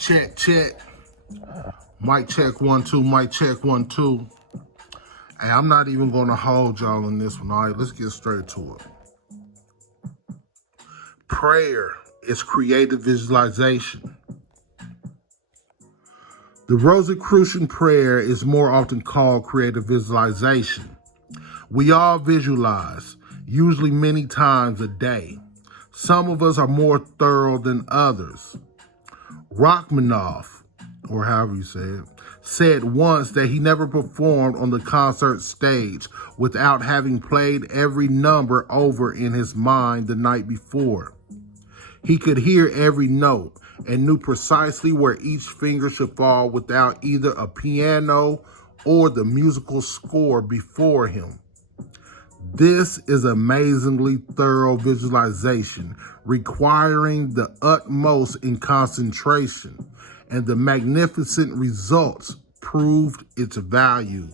Check, check. Mic check 1 2. Mic check 1 2. Hey, I'm not even gonna hold y'all on this one. All right, let's get straight to it. Prayer is creative visualization. The Rosicrucian prayer is more often called creative visualization. We all visualize, usually many times a day. Some of us are more thorough than others. Rachmaninoff, or however you say it, said once that he never performed on the concert stage without having played every number over in his mind the night before. He could hear every note and knew precisely where each finger should fall without either a piano or the musical score before him. This is amazingly thorough visualization, requiring the utmost in concentration, and the magnificent results proved its value.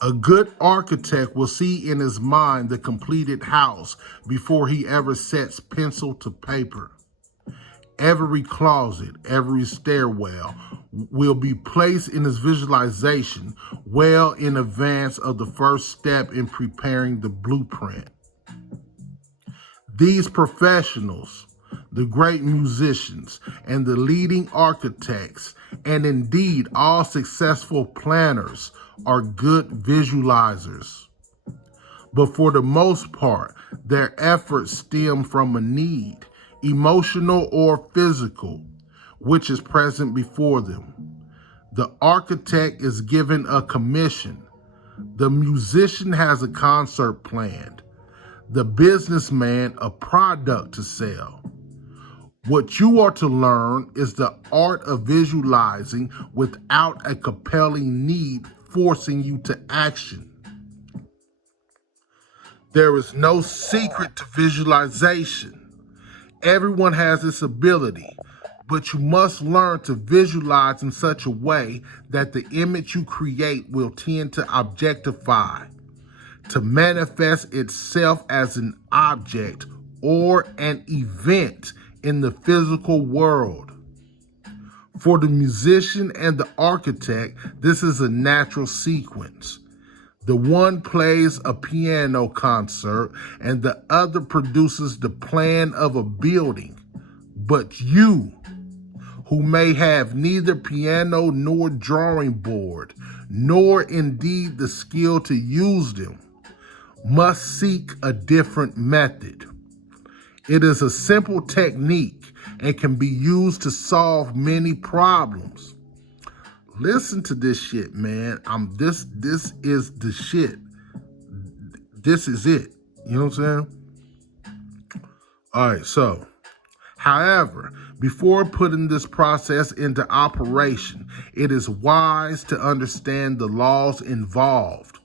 A good architect will see in his mind the completed house before he ever sets pencil to paper. Every closet, every stairwell will be placed in his visualization well in advance of the first step in preparing the blueprint. These professionals, the great musicians, and the leading architects, and indeed all successful planners, are good visualizers. But for the most part, their efforts stem from a need, emotional or physical, which is present before them. The architect is given a commission. The musician has a concert planned. The businessman a product to sell. What you are to learn is the art of visualizing without a compelling need forcing you to action. There is no secret to visualization. Everyone has this ability, but you must learn to visualize in such a way that the image you create will tend to objectify, to manifest itself as an object or an event in the physical world. For the musician and the architect, this is a natural sequence. The one plays a piano concert and the other produces the plan of a building. But you, who may have neither piano nor drawing board, nor indeed the skill to use them, must seek a different method. It is a simple technique and can be used to solve many problems. Listen to this shit, man. This is the shit. This is it. You know what I'm saying? All right, so, however, before putting this process into operation, it is wise to understand the laws involved.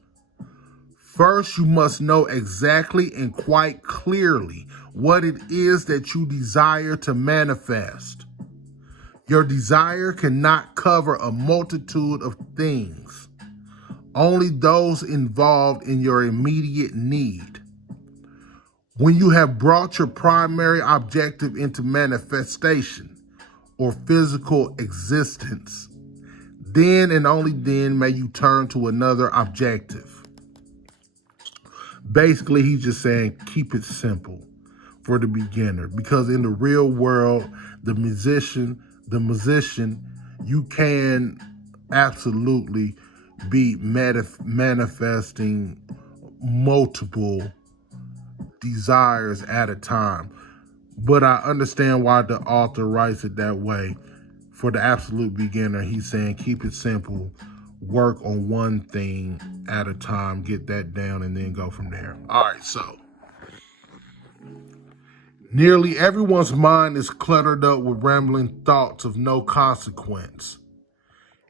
First, you must know exactly and quite clearly what it is that you desire to manifest. Your desire cannot cover a multitude of things, only those involved in your immediate need. When you have brought your primary objective into manifestation or physical existence, then and only then may you turn to another objective. Basically, he's just saying, keep it simple for the beginner, because in the real world, the musician, you can absolutely be manifesting multiple desires at a time. But I understand why the author writes it that way. For the absolute beginner, he's saying keep it simple, work on one thing at a time, get that down, and then go from there. All right, so nearly everyone's mind is cluttered up with rambling thoughts of no consequence.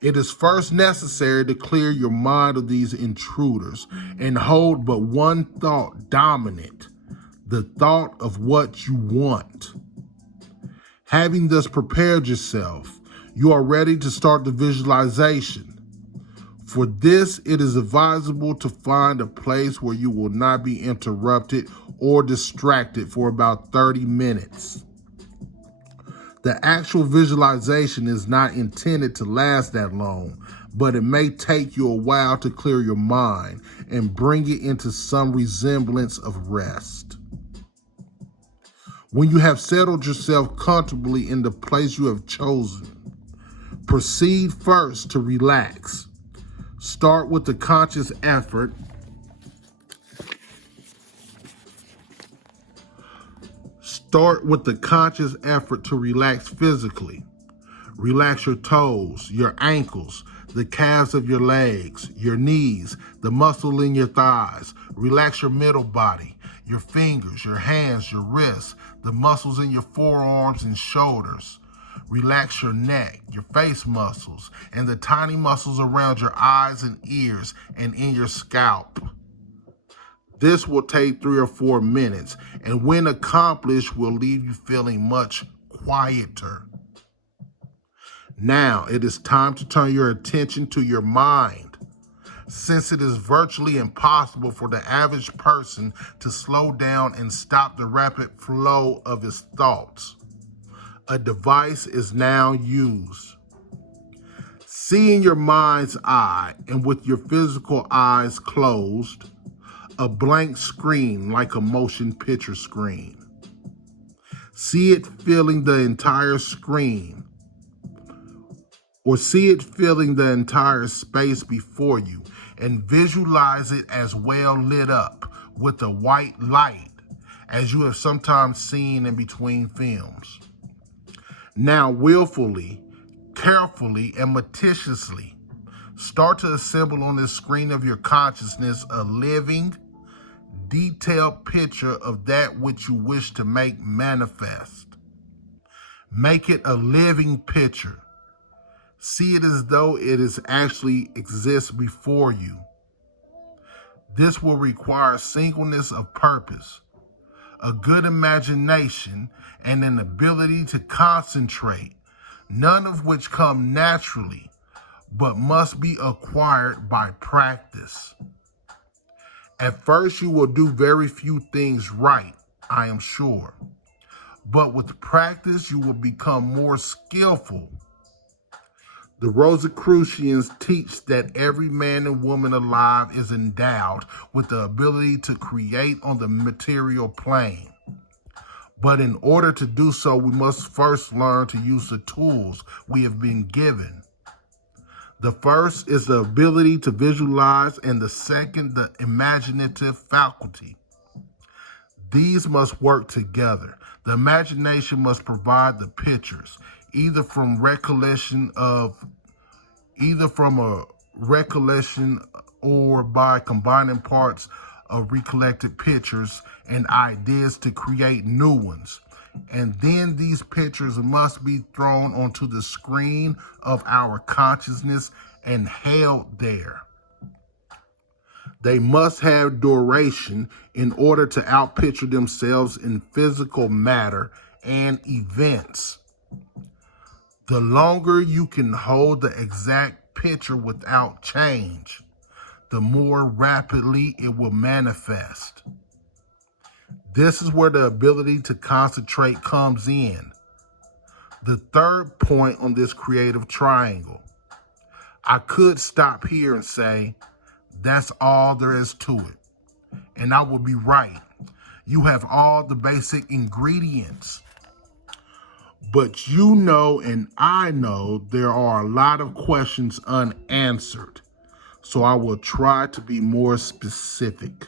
It is first necessary to clear your mind of these intruders and hold but one thought dominant, the thought of what you want. Having thus prepared yourself, you are ready to start the visualization. For this, it is advisable to find a place where you will not be interrupted or distracted for about 30 minutes. The actual visualization is not intended to last that long, but it may take you a while to clear your mind and bring it into some resemblance of rest. When you have settled yourself comfortably in the place you have chosen, proceed first to relax. Start with the conscious effort. Start with the conscious effort to relax physically. Relax your toes, your ankles, the calves of your legs, your knees, the muscle in your thighs. Relax your middle body, your fingers, your hands, your wrists, the muscles in your forearms and shoulders. Relax your neck, your face muscles, and the tiny muscles around your eyes and ears and in your scalp. This will take 3 or 4 minutes, and when accomplished, will leave you feeling much quieter. Now it is time to turn your attention to your mind. Since it is virtually impossible for the average person to slow down and stop the rapid flow of his thoughts, a device is now used. See in your mind's eye and with your physical eyes closed, a blank screen like a motion picture screen. See it filling the entire screen, or see it filling the entire space before you, and visualize it as well lit up with a white light, as you have sometimes seen in between films. Now willfully, carefully, and meticulously start to assemble on this screen of your consciousness a living, detailed picture of that which you wish to make manifest. Make it a living picture. See it as though it is actually exists before you. This will require singleness of purpose, a good imagination, and an ability to concentrate, none of which come naturally, but must be acquired by practice. At first, you will do very few things right, I am sure. But with practice, you will become more skillful. The Rosicrucians teach that every man and woman alive is endowed with the ability to create on the material plane. But in order to do so, we must first learn to use the tools we have been given. The first is the ability to visualize, and the second, the imaginative faculty. These must work together. The imagination must provide the pictures, either from a recollection or by combining parts of recollected pictures and ideas to create new ones. And then these pictures must be thrown onto the screen of our consciousness and held there. They must have duration in order to outpicture themselves in physical matter and events. The longer you can hold the exact picture without change, the more rapidly it will manifest. This is where the ability to concentrate comes in. The third point on this creative triangle. I could stop here and say, that's all there is to it. And I would be right. You have all the basic ingredients. But you know and I know there are a lot of questions unanswered. So I will try to be more specific.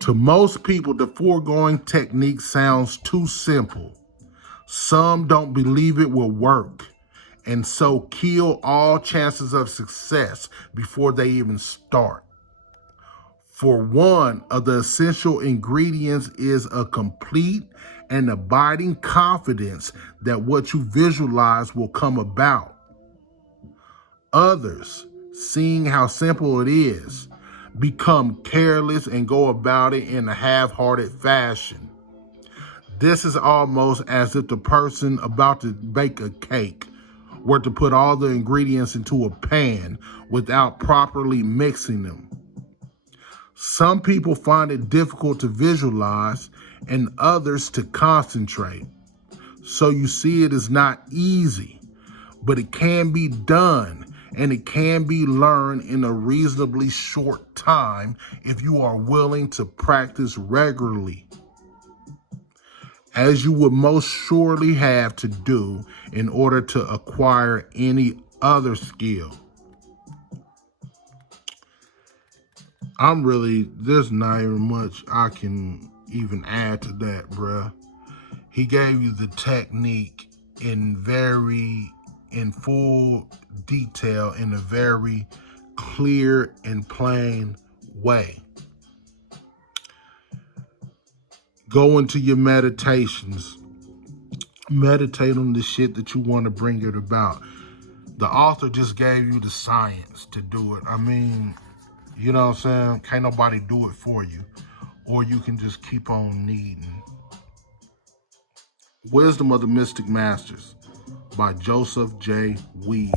To most people, the foregoing technique sounds too simple. Some don't believe it will work, and so kill all chances of success before they even start. For one of the essential ingredients is a complete and abiding confidence that what you visualize will come about. Others, seeing how simple it is, become careless and go about it in a half-hearted fashion. This is almost as if the person about to bake a cake were to put all the ingredients into a pan without properly mixing them. Some people find it difficult to visualize and others to concentrate. So you see, it is not easy, but it can be done, and it can be learned in a reasonably short time if you are willing to practice regularly, as you would most surely have to do in order to acquire any other skill. There's not even much I can even add to that, bruh. He gave you the technique in full detail, in a very clear and plain way. Go into your meditations. Meditate on the shit that you want to bring it about. The author just gave you the science to do it. I mean, you know what I'm saying? Can't nobody do it for you. Or you can just keep on needing. Wisdom of the Mystic Masters by Joseph J. Weed.